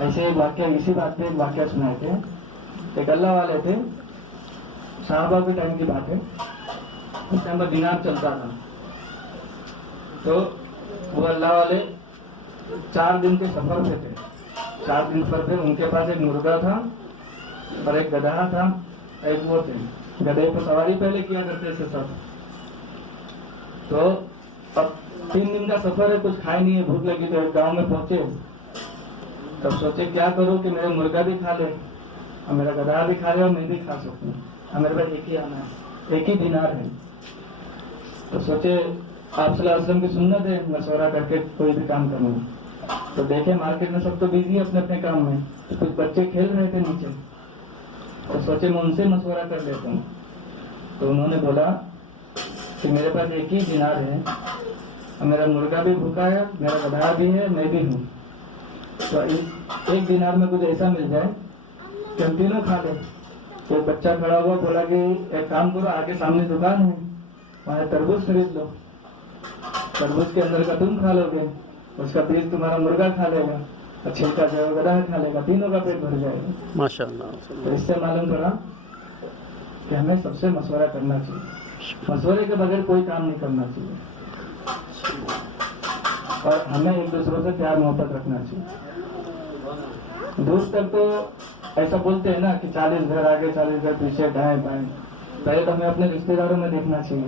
ऐसे एक वाक्य, इसी बात पे एक वाक्य सुनाए थे। एक अल्लाह वाले थे, साहबा के टाइम की बात है। उस टाइम पर दिनार चलता था। तो वो अल्लाह वाले 4 दिन के सफर पे थे। 4 दिन सफर पे उनके पास एक मुर्गा था और एक गधा था, एक वो थे। गधे पर सवारी पहले किया करते थे सब। तो अब 3 दिन का सफर है, कुछ खाए नहीं है, भूख लगी, तो एक गांव में पहुंचे। तब सोचे क्या करूं कि मेरा मुर्गा भी खा ले और मेरा गधा भी खा ले और मैं भी खा सकूं, और मेरे पास एक ही आना है, एक ही दिनार है। तो सोचे आप सल्लल्लाहु अलैहि वसल्लम की सुन्नत है मशवरा करके कोई भी काम करूं। तो देखे मार्केट में सब तो बिजी है अपने अपने काम में, तो कुछ बच्चे खेल रहे थे नीचे। तो सोचे मैं उनसे मशवरा कर लेता हूँ। तो उन्होंने बोला कि मेरे पास एक ही दिनार है और मेरा मुर्गा भी भूखा है, मेरा गधा भी है, मैं भी हूँ। तो इस एक दिनार में कुछ ऐसा मिल जाए कि हम तीनों खा लें। तो बच्चा खड़ा हुआ, बोला कि एक काम करो, आगे सामने दुकान है, वहाँ तरबूज खरीद लो, तरबूज के अंदर का तुम खा लोगे, उसका बीज तुम्हारा मुर्गा खा लेगा और छिलका जो है गधा खा लेगा, तीनों का पेट भर जाएगा। माशाअल्लाह। तो इससे मालूम पड़ा कि हमें सबसे मशवरा करना चाहिए, मशवरे के बगैर कोई काम नहीं करना चाहिए, और हमें एक दूसरों से प्यार मोहब्बत रखना चाहिए। दूर तक तो ऐसा बोलते हैं ना कि 40 घर आगे 40 घर पीछे, दाएं बाएं। पहले तो हमें अपने रिश्तेदारों में देखना चाहिए